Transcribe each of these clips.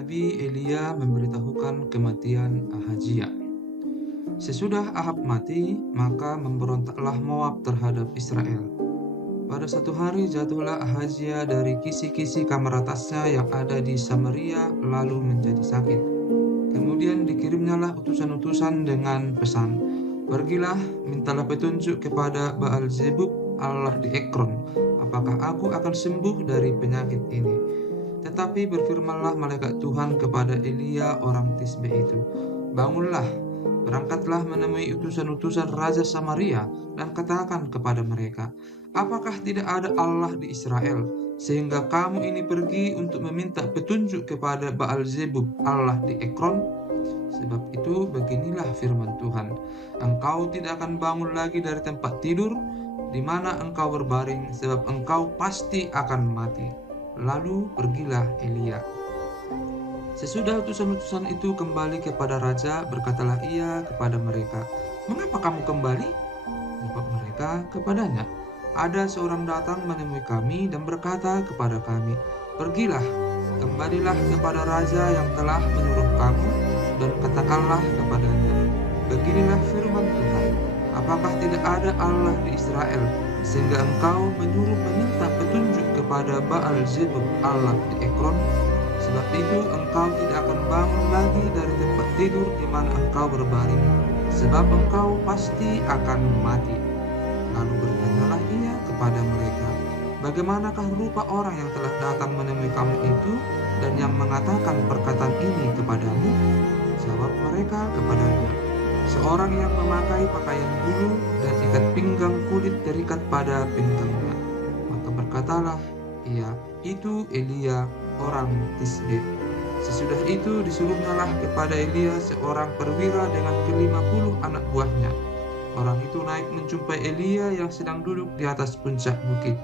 Nabi Elia memberitahukan kematian Ahazia. Sesudah Ahab mati, maka memberontaklah Moab terhadap Israel. Pada satu hari jatuhlah Ahazia dari kisi-kisi kamar atasnya yang ada di Samaria lalu menjadi sakit. Kemudian dikirimnyalah utusan-utusan dengan pesan, "Pergilah, mintalah petunjuk kepada Baal Zebub, Allah di Ekron, apakah aku akan sembuh dari penyakit ini?" Tetapi berfirmanlah malaikat Tuhan kepada Elia orang Tisbe itu, "Bangunlah, berangkatlah menemui utusan-utusan Raja Samaria dan katakan kepada mereka, apakah tidak ada Allah di Israel, sehingga kamu ini pergi untuk meminta petunjuk kepada Baal Zebub, Allah di Ekron? Sebab itu beginilah firman Tuhan, engkau tidak akan bangun lagi dari tempat tidur di mana engkau berbaring, sebab engkau pasti akan mati." Lalu pergilah Elia. Sesudah utusan-utusan itu kembali kepada raja, berkatalah ia kepada mereka, "Mengapa kamu kembali?" Jawab mereka kepadanya, "Ada seorang datang menemui kami dan berkata kepada kami, 'Pergilah, kembalilah kepada raja yang telah menyuruh kamu, dan katakanlah kepadanya, beginilah firman Tuhan, apakah tidak ada Allah di Israel, sehingga engkau menyuruh meminta petunjuk kepada Baal Zebub, Allah di Ekron? Sebab itu engkau tidak akan bangun lagi dari tempat tidur di mana engkau berbaring, sebab engkau pasti akan mati.' Lalu bertanyalah ia kepada mereka, 'Bagaimanakah rupa orang yang telah datang menemui kamu itu, dan yang mengatakan perkataan ini kepadamu?' Jawab mereka kepadanya, 'Seorang yang memakai pakaian bulu dan ikat pinggang kulit terikat pada pinggangnya.' Maka berkatalah ia, 'Itu Elia orang Tisbe.' Sesudah itu disuruhnyalah kepada Elia seorang perwira dengan ke-50 anak buahnya. Orang itu naik menjumpai Elia yang sedang duduk di atas puncak bukit.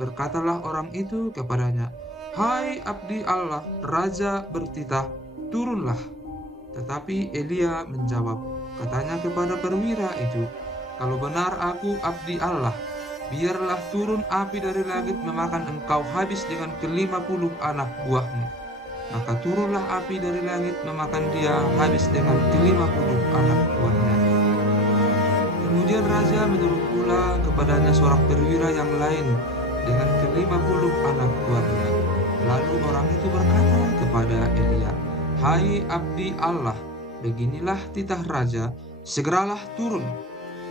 Berkatalah orang itu kepadanya, 'Hai abdi Allah, Raja bertitah, turunlah.' Tetapi Elia menjawab, katanya kepada perwira itu, 'Kalau benar aku abdi Allah, biarlah turun api dari langit memakan engkau habis dengan ke-50 anak buahmu.' Maka turunlah api dari langit memakan dia habis dengan ke-50 anak buahnya. Kemudian raja menyuruh pula kepadanya seorang perwira yang lain dengan ke-50 anak buahnya. Lalu orang itu berkata kepada Elia, 'Hai abdi Allah, beginilah titah raja, segeralah turun.'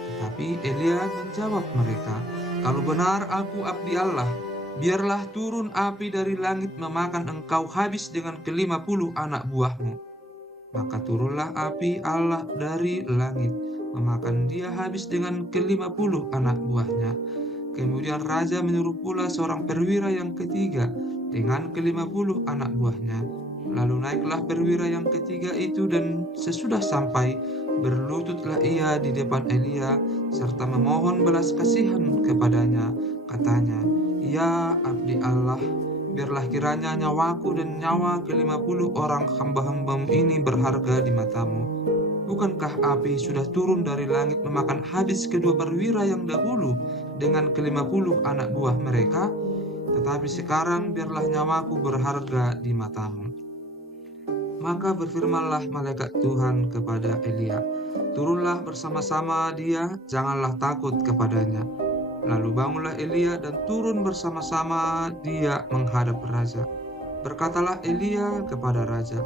Tetapi Elia menjawab mereka, 'Kalau benar aku abdi Allah, biarlah turun api dari langit memakan engkau habis dengan ke-50 anak buahmu.' Maka turunlah api Allah dari langit memakan dia habis dengan ke-50 anak buahnya. Kemudian raja menyuruh pula seorang perwira yang ketiga dengan ke-50 anak buahnya. Lalu naiklah perwira yang ketiga itu, dan sesudah sampai, berlututlah ia di depan Elia serta memohon belas kasihan kepadanya. Katanya, 'Ya abdi Allah, biarlah kiranya nyawaku dan nyawa ke-50 orang hamba-hambamu ini berharga di matamu. Bukankah api sudah turun dari langit memakan habis kedua perwira yang dahulu dengan ke-50 anak buah mereka? Tetapi sekarang biarlah nyawaku berharga di matamu.' Maka berfirmanlah malaikat Tuhan kepada Elia, 'Turunlah bersama-sama dia, janganlah takut kepadanya.' Lalu bangunlah Elia dan turun bersama-sama dia menghadap raja. Berkatalah Elia kepada raja,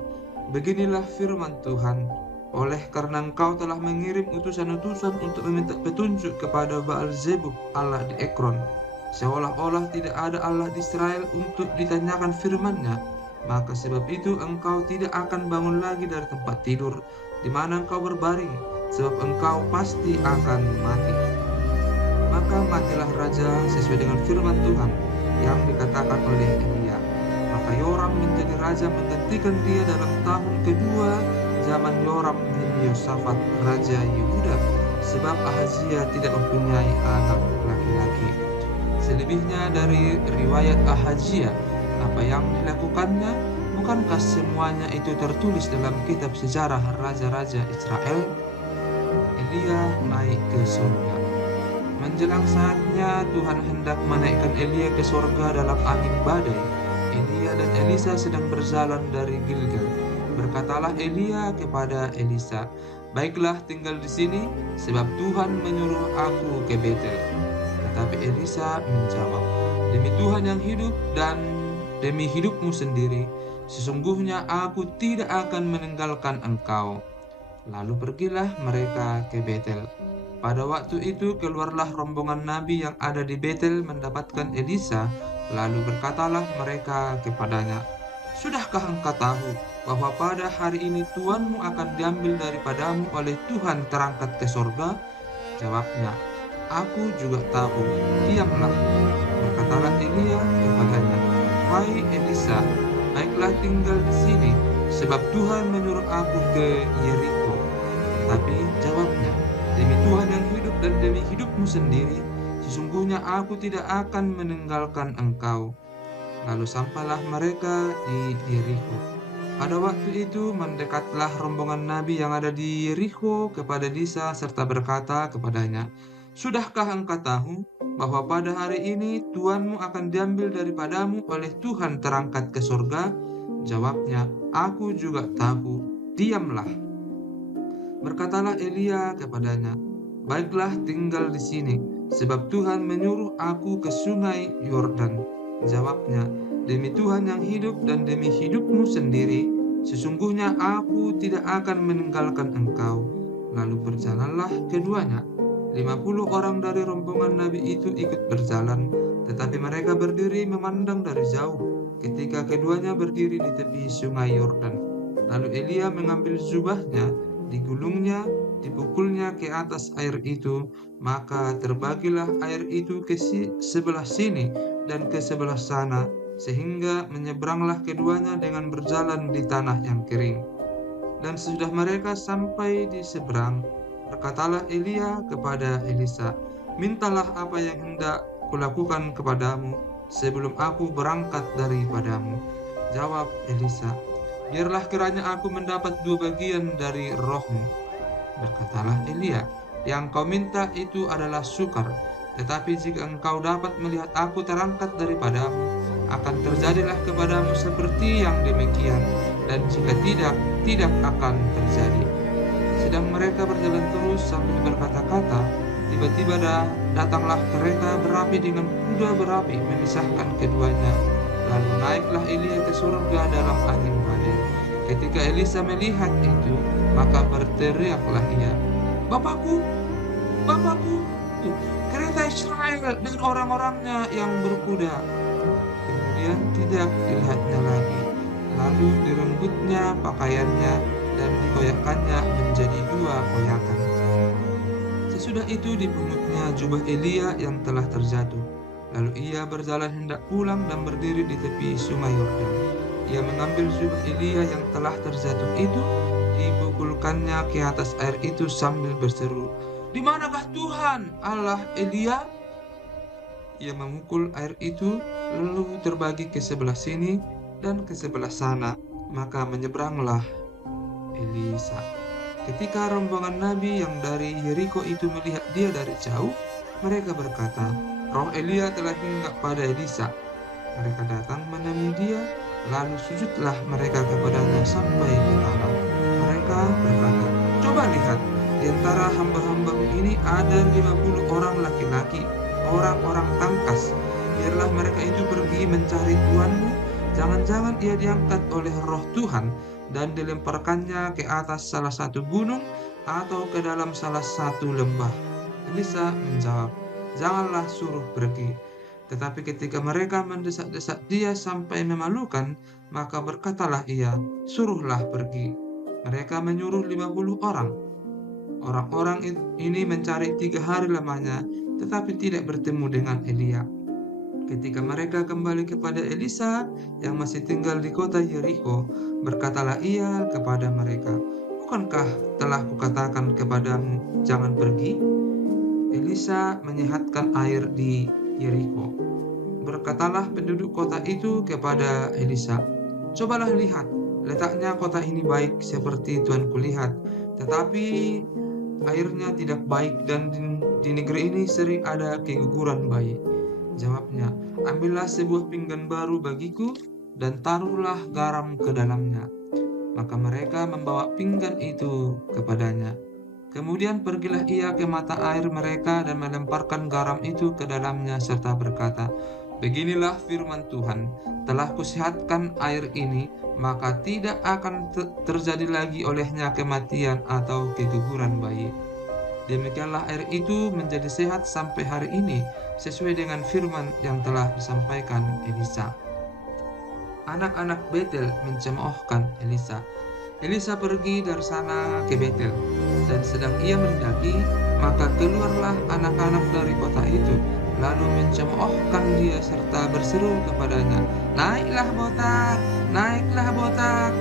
'Beginilah firman Tuhan, oleh karena engkau telah mengirim utusan-utusan untuk meminta petunjuk kepada Baal Zebub, Allah di Ekron, seolah-olah tidak ada Allah di Israel untuk ditanyakan firman-Nya, maka sebab itu engkau tidak akan bangun lagi dari tempat tidur di mana engkau berbaring, sebab engkau pasti akan mati.' Maka matilah raja sesuai dengan firman Tuhan yang dikatakan oleh Elia. Maka Yoram menjadi raja menggantikan dia dalam tahun kedua zaman Yoram bin Yosafat raja Yehuda, sebab Ahazia tidak mempunyai anak laki-laki. Selebihnya dari riwayat Ahazia, apa yang dilakukannya, bukankah semuanya itu tertulis dalam kitab sejarah raja-raja Israel? Elia naik ke surga. Menjelang saatnya Tuhan hendak menaikkan Elia ke surga dalam angin badai, Elia dan Elisa sedang berjalan dari Gilgal. Berkatalah Elia kepada Elisa, "Baiklah, tinggal di sini, sebab Tuhan menyuruh aku ke Betel." Tetapi Elisa menjawab, "Demi Tuhan yang hidup dan demi hidupmu sendiri, sesungguhnya aku tidak akan meninggalkan engkau." Lalu pergilah mereka ke Betel. Pada waktu itu keluarlah rombongan nabi yang ada di Betel mendapatkan Elisa, lalu berkatalah mereka kepadanya, "Sudahkah engkau tahu bahwa pada hari ini tuanmu akan diambil daripadamu oleh Tuhan terangkat ke sorga?" Jawabnya, "Aku juga tahu, diamlah." Berkatalah Elia kepadanya, "Hai Elisa, baiklah tinggal di sini, sebab Tuhan menyuruh aku ke Yeriko." Tapi jawabnya, "Demi Tuhan yang hidup dan demi hidupmu sendiri, sesungguhnya aku tidak akan meninggalkan engkau." Lalu sampailah mereka di Yeriko. Pada waktu itu mendekatlah rombongan nabi yang ada di Yeriko kepada Elisa serta berkata kepadanya, "Sudahkah engkau tahu bahwa pada hari ini tuanmu akan diambil daripadamu oleh Tuhan terangkat ke surga?" Jawabnya, "Aku juga tahu, diamlah." Berkatalah Elia kepadanya, "Baiklah, tinggal di sini, sebab Tuhan menyuruh aku ke sungai Yordan." Jawabnya, "Demi Tuhan yang hidup dan demi hidupmu sendiri, sesungguhnya aku tidak akan meninggalkan engkau." Lalu berjalanlah keduanya. 50 orang dari rombongan nabi itu ikut berjalan, tetapi mereka berdiri memandang dari jauh ketika keduanya berdiri di tepi sungai Yordan. Lalu Elia mengambil jubahnya, digulungnya, dipukulnya ke atas air itu, maka terbagilah air itu ke sebelah sini dan ke sebelah sana, sehingga menyeberanglah keduanya dengan berjalan di tanah yang kering. Dan sesudah mereka sampai di seberang, berkatalah Elia kepada Elisa, "Mintalah apa yang hendak kulakukan kepadamu sebelum aku berangkat daripadamu." Jawab Elisa, "Biarlah kiranya aku mendapat 2 bagian dari rohmu." Berkatalah Elia, "Yang kau minta itu adalah sukar, tetapi jika engkau dapat melihat aku terangkat daripadamu, akan terjadilah kepadamu seperti yang demikian, dan jika tidak, tidak akan terjadi." Sedang mereka berjalan terus sambil berkata-kata, tiba-tiba datanglah kereta berapi dengan kuda berapi memisahkan keduanya. Lalu naiklah Elia ke surga dalam angin badai. Ketika Elisa melihat itu, maka berteriaklah ia, "Bapakku, Bapakku, kereta Israel dan orang-orangnya yang berkuda." Kemudian tidak dilihatnya lagi. Lalu direnggutnya pakaiannya dan dikoyakkannya menjadi 2 koyakan. Sesudah itu dipungutnya jubah Elia yang telah terjatuh. Lalu ia berjalan hendak pulang dan berdiri di tepi sungai Yordan. Ia mengambil jubah Elia yang telah terjatuh itu, dipukulkannya ke atas air itu sambil berseru, "Di manakah Tuhan, Allah Elia?" Ia memukul air itu, lalu terbagi ke sebelah sini dan ke sebelah sana, maka menyeberanglah Elisa. Ketika rombongan nabi yang dari Yeriko itu melihat dia dari jauh, mereka berkata, "Roh Elia telah hinggap pada Elisa." Mereka datang menemui dia, lalu sujudlah mereka kepadanya sampai ke tanah. Mereka berkata, "Coba lihat, di antara hamba-hambamu ini ada 50 orang laki-laki, orang-orang tangkas. Biarlah mereka itu pergi mencari tuanmu. Jangan-jangan ia diangkat oleh roh Tuhan dan dilemparkannya ke atas salah satu gunung atau ke dalam salah satu lembah." Elisa menjawab, "Janganlah suruh pergi." Tetapi ketika mereka mendesak-desak dia sampai memalukan, maka berkatalah ia, "Suruhlah pergi." Mereka menyuruh 50 orang. Orang-orang ini mencari 3 hari lamanya, tetapi tidak bertemu dengan Elia. Ketika mereka kembali kepada Elisa yang masih tinggal di kota Yeriko, berkatalah ia kepada mereka, "Bukankah telah kukatakan kepadamu, jangan pergi?" Elisa menyehatkan air di Yeriko. Berkatalah penduduk kota itu kepada Elisa, "Cobalah lihat, letaknya kota ini baik seperti tuanku lihat, tetapi airnya tidak baik dan di negeri ini sering ada keguguran bayi." Jawabnya, "Ambillah sebuah pinggan baru bagiku dan taruhlah garam ke dalamnya. Maka mereka membawa pinggan itu kepadanya. Kemudian pergilah ia ke mata air mereka dan melemparkan garam itu ke dalamnya serta berkata, "Beginilah firman Tuhan, telah kusehatkan air ini, maka tidak akan terjadi lagi olehnya kematian atau keguguran bayi." Demikianlah air itu menjadi sehat sampai hari ini, sesuai dengan firman yang telah disampaikan Elisa. Anak-anak Betel mencemoohkan Elisa. Elisa pergi dari sana ke Betel, dan sedang ia mendaki, maka keluarlah anak-anak dari kota itu, lalu mencemoohkan dia serta berseru kepadanya, "Naiklah botak, naiklah botak!"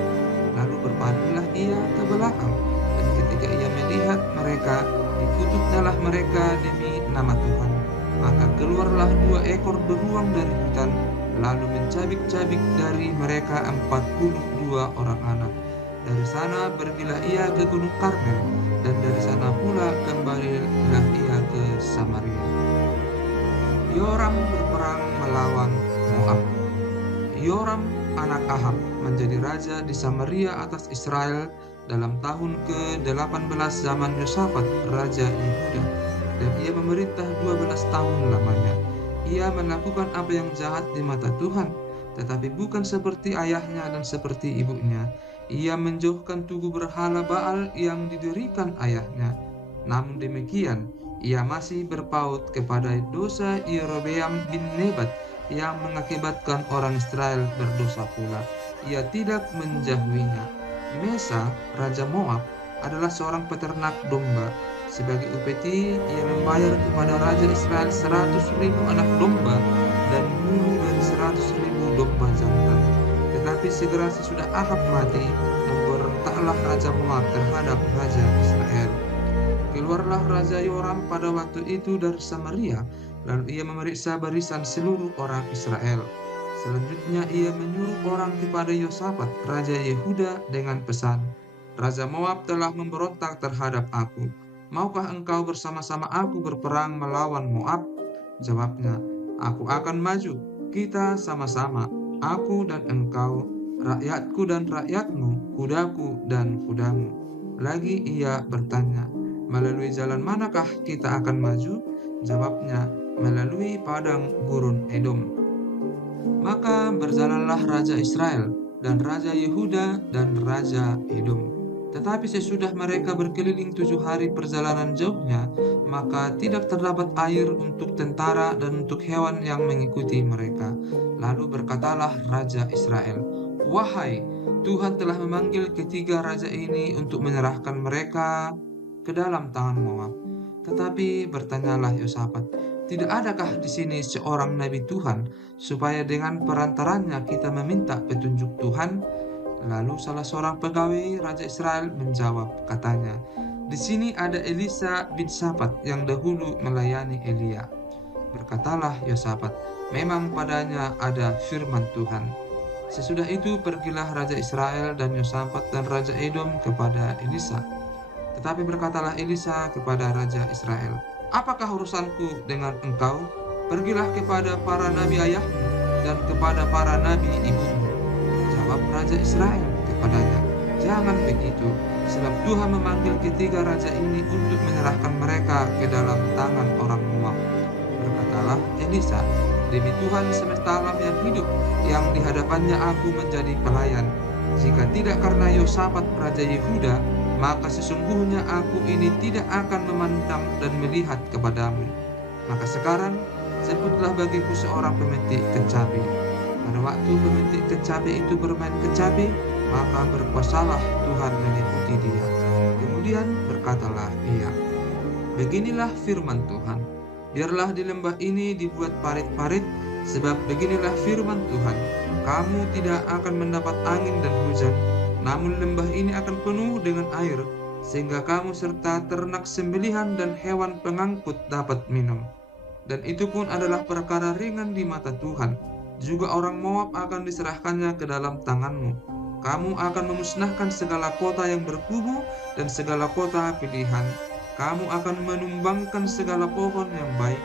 Lalu berpalinglah ia ke belakang, dan ketika ia melihat mereka, dikutuknyalah mereka demi nama Tuhan. Maka keluarlah 2 ekor beruang dari hutan, lalu mencabik-cabik dari mereka 42 orang anak. Dari sana pergilah ia ke Gunung Karmel, dan dari sana pula kembalilah ia ke Samaria. Yoram berperang melawan Moab. Yoram anak Ahab menjadi raja di Samaria atas Israel dalam tahun ke-18 zaman Yosafat, raja Yehuda, dan ia memerintah 12 tahun lamanya. Ia melakukan apa yang jahat di mata Tuhan, tetapi bukan seperti ayahnya dan seperti ibunya. Ia menjauhkan tugu berhala Baal yang didirikan ayahnya. Namun demikian, ia masih berpaut kepada dosa Yerobeam bin Nebat yang mengakibatkan orang Israel berdosa pula. Ia tidak menjauhinya. Mesa, raja Moab, adalah seorang peternak domba. Sebagai upeti, ia membayar kepada raja Israel 100.000 anak domba dan bulu dari 100.000 domba jantan. Tetapi segera sesudah Ahab mati, memberontaklah raja Moab terhadap raja Israel. Keluarlah raja Yoram pada waktu itu dari Samaria, lalu ia memeriksa barisan seluruh orang Israel. Selanjutnya ia menyuruh orang kepada Yosafat, raja Yehuda, dengan pesan, "Raja Moab telah memberontak terhadap aku. Maukah engkau bersama-sama aku berperang melawan Moab?" Jawabnya, "Aku akan maju, kita sama-sama, aku dan engkau, rakyatku dan rakyatmu, kudaku dan kudamu." Lagi ia bertanya, "Melalui jalan manakah kita akan maju?" Jawabnya, "Melalui padang gurun Edom." Maka berjalanlah Raja Israel, dan Raja Yehuda, dan Raja Edom. Tetapi sesudah mereka berkeliling 7 hari perjalanan jauhnya, maka tidak terdapat air untuk tentara dan untuk hewan yang mengikuti mereka. Lalu berkatalah Raja Israel, "Wahai, Tuhan telah memanggil ketiga raja ini untuk menyerahkan mereka ke dalam tangan Moab." Tetapi bertanyalah Yosafat, "Tidak adakah di sini seorang nabi Tuhan, supaya dengan perantaranya kita meminta petunjuk Tuhan?" Lalu salah seorang pegawai Raja Israel menjawab, katanya, "Di sini ada Elisa bin Shafat yang dahulu melayani Elia." Berkatalah Yosafat, "Memang padanya ada firman Tuhan." Sesudah itu pergilah Raja Israel dan Yosafat dan Raja Edom kepada Elisa. Tetapi berkatalah Elisa kepada Raja Israel, "Apakah urusanku dengan engkau? Pergilah kepada para nabi ayahmu dan kepada para nabi ibumu." Jawab Raja Israel kepadanya, "Jangan begitu, sebab Tuhan memanggil ketiga raja ini untuk menyerahkan mereka ke dalam tangan orang Moab." Berkatalah Elisa, "Demi Tuhan semesta alam yang hidup, yang di hadapannya aku menjadi pelayan, jika tidak karena Yosafat Raja Yehuda, maka sesungguhnya aku ini tidak akan memandang dan melihat kepadamu. Maka sekarang sebutlah bagiku seorang pemetik kecapi." Pada waktu pemetik kecapi itu bermain kecapi, maka berkuasalah Tuhan meliputi dia. Kemudian berkatalah ia, "Beginilah firman Tuhan, biarlah di lembah ini dibuat parit-parit, sebab beginilah firman Tuhan, kamu tidak akan mendapat angin dan hujan, namun lembah ini akan penuh dengan air, sehingga kamu serta ternak sembelihan dan hewan pengangkut dapat minum. Dan itu pun adalah perkara ringan di mata Tuhan. Juga orang Moab akan diserahkannya ke dalam tanganmu. Kamu akan memusnahkan segala kota yang berkubu dan segala kota pilihan. Kamu akan menumbangkan segala pohon yang baik.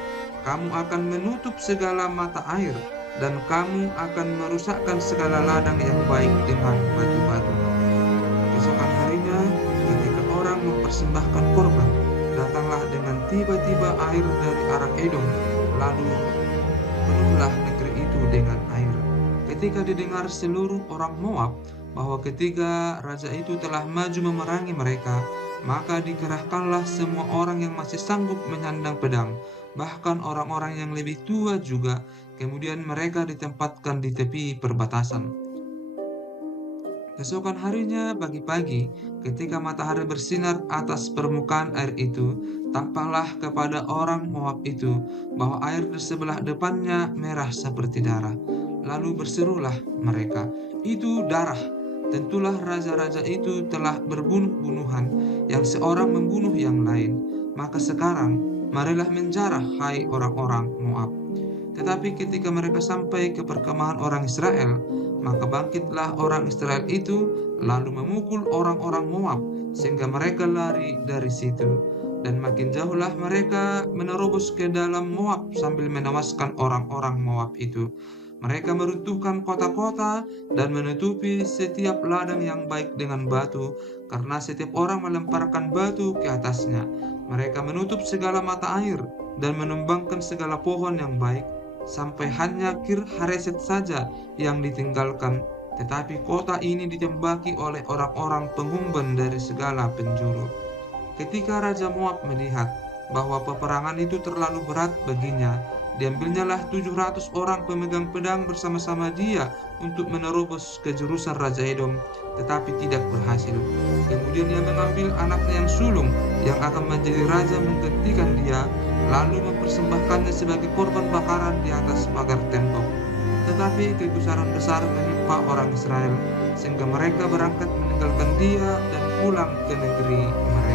Kamu akan menutup segala mata air, dan kamu akan merusakkan segala ladang yang baik dengan batu-batu. Keesokan harinya, ketika orang mempersembahkan korban, datanglah dengan tiba-tiba air dari arah Edom, lalu penuhlah negeri itu dengan air. Ketika didengar seluruh orang Moab bahwa ketiga raja itu telah maju memerangi mereka, maka dikerahkanlah semua orang yang masih sanggup menyandang pedang, bahkan orang-orang yang lebih tua juga. Kemudian mereka ditempatkan di tepi perbatasan. Keesokan harinya pagi-pagi, ketika matahari bersinar atas permukaan air itu, tampaklah kepada orang Moab itu bahwa air di sebelah depannya merah seperti darah. Lalu berserulah mereka, "Itu darah! Tentulah raja-raja itu telah berbunuh-bunuhan, yang seorang membunuh yang lain. Maka sekarang, marilah menjarah, hai orang-orang Moab." Tetapi ketika mereka sampai ke perkemahan orang Israel, maka bangkitlah orang Israel itu, lalu memukul orang-orang Moab, sehingga mereka lari dari situ. Dan makin jauhlah mereka menerobos ke dalam Moab sambil menewaskan orang-orang Moab itu. Mereka meruntuhkan kota-kota dan menutupi setiap ladang yang baik dengan batu, karena setiap orang melemparkan batu ke atasnya. Mereka menutup segala mata air dan menumbangkan segala pohon yang baik, sampai hanya Kir Hareset saja yang ditinggalkan. Tetapi kota ini ditembaki oleh orang-orang pengumban dari segala penjuru. Ketika Raja Moab melihat bahwa peperangan itu terlalu berat baginya, diambilnyalah 700 orang pemegang pedang bersama-sama dia untuk menerobos ke jurusan Raja Edom, tetapi tidak berhasil. Kemudian ia mengambil anaknya yang sulung yang akan menjadi raja menggantikan dia, lalu mempersembahkannya sebagai korban bakaran di atas pagar tembok. Tetapi kegusaran besar menimpa orang Israel, sehingga mereka berangkat meninggalkan dia dan pulang ke negeri mereka.